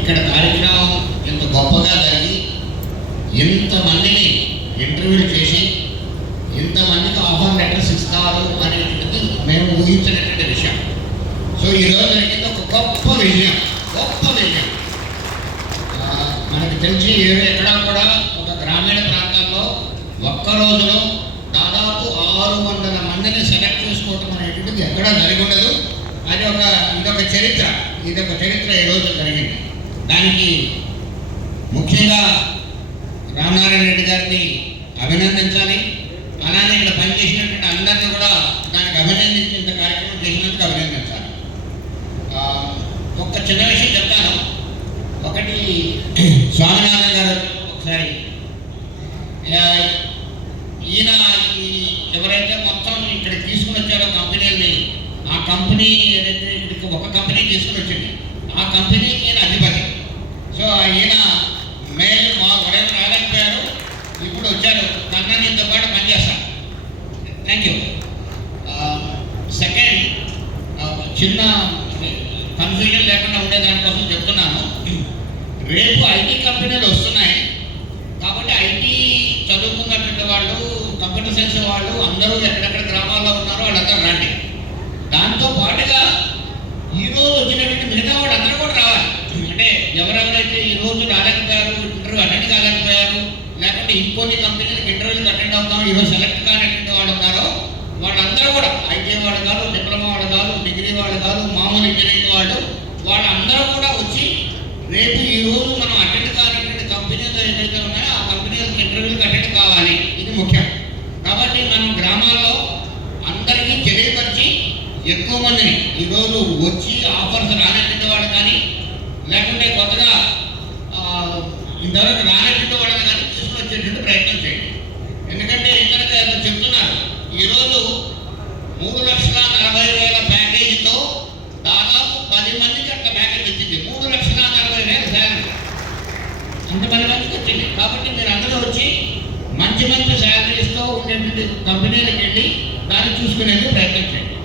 ఇక్కడ కార్యక్రమం ఎంత గొప్పగా జరిగి ఎంతమందిని ఇంటర్వ్యూలు చేసి ఎంతమందికి ఆఫర్ లెటర్స్ ఇస్తారు అనేటువంటిది మేము ఊహించినటువంటి విషయం. సో ఈరోజు జరిగింది ఒక గొప్ప విజయం గొప్ప విజయం. మనకు తెలిసి ఎక్కడా కూడా ఒక గ్రామీణ ప్రాంతాల్లో ఒక్క రోజులో దాదాపు ఆరు వందల మందిని సెలెక్ట్ చేసుకోవటం అనేటువంటిది ఎక్కడా జరిగి ఉండదు. అది ఒక ఇదొక చరిత్ర ఇదొక చరిత్ర ఈరోజు జరిగింది. దానికి ముఖ్యంగా రామనారాయణ రెడ్డి గారిని అభినందించాలి. అలానే ఇక్కడ పనిచేసినటువంటి అందరినీ కూడా దానికి అభినందించి ఇంత కార్యక్రమం చేసినందుకు అభినందించాలి. ఒక్క చిన్న విషయం చెప్తాను. ఒకటి స్వామినారాయణ గారు ఒకసారి ఈయన ఈ ఎవరైతే మొత్తం ఇక్కడ తీసుకుని వచ్చారో కంపెనీని ఆ కంపెనీ ఏదైతే ఇక్కడికి ఒక కంపెనీ తీసుకుని వచ్చింది ఆ కంపెనీకి ఈయన అధిపతి. సో ఈయన మేలు మా ఉదయం రాలేకపోయారు ఇప్పుడు వచ్చారు. కన్నా నీతో పాటు పనిచేస్తాను థ్యాంక్ యూ సెకండ్ చిన్న కన్ఫ్యూజన్ లేకుండా ఉండే దానికోసం చెప్తున్నాను. రేపు ఐటీ కంపెనీలు వస్తున్నాయి. కాబట్టి ఐటీ చదువుకున్నటువంటి వాళ్ళు కంప్యూటర్ సైన్స్ వాళ్ళు అందరూ ఎక్కడెక్కడ గ్రామాల్లో ఉన్నారో వాళ్ళందరూ రండి దాంతో పాటుగా ఈ రోజు వచ్చినటువంటి మిగతా వాళ్ళందరూ కూడా రావాలి అంటే ఎవరెవరైతే ఈ రోజు రాలేకపోయారు ఇంటర్వ్యూ అటెండ్ కాలేకపోయారు లేకుంటే ఇంకొన్ని కంపెనీలకు ఇంటర్వ్యూలకు అటెండ్ అవుతాం. ఈరోజు సెలెక్ట్ కానీ అటెండ్ వాడు ఉన్నారో వాళ్ళందరూ కూడా ఐటీ వాళ్ళు కాదు డిప్లొమా వాళ్ళు కాదు డిగ్రీ వాళ్ళు కాదు మామూలు ఇంజనీరింగ్ వాళ్ళు వాళ్ళందరూ కూడా వచ్చి రేపు ఈ రోజు మనం అటెండ్ కానటువంటి కంపెనీలు ఏదైతే ఉన్నాయో ఆ కంపెనీలకు ఇంటర్వ్యూలకు అటెండ్ కావాలి. ఇది ముఖ్యం. కాబట్టి మనం గ్రామాల్లో అందరికీ తెలియపరిచి ఎక్కువ మందిని ఈరోజు వచ్చి ఆఫర్స్ రానటువంటి వాళ్ళు కానీ లేకుంటే కొత్తగా ఇంతవరకు ఇంతవరకు రానటువంటి వాళ్ళని కానీ ప్రయత్నం చేయండి. ఎందుకంటే ఇంతకు ఏదో చెప్తున్నారు ఈరోజు మూడు లక్షల నలభై వేల ప్యాకేజీతో దాదాపు పది మందికి అట్లా ప్యాకేజ్ వచ్చింది. మూడు లక్షల నలభై వేల శాలరీ. అంత పది మందికి వచ్చింది. కాబట్టి మీరు అందరూ వచ్చి మంచి మంచి శాలరీస్తో ఉండేటువంటి కంపెనీలకు వెళ్ళి దాన్ని చూసుకునేందుకు ప్రయత్నం చేయండి.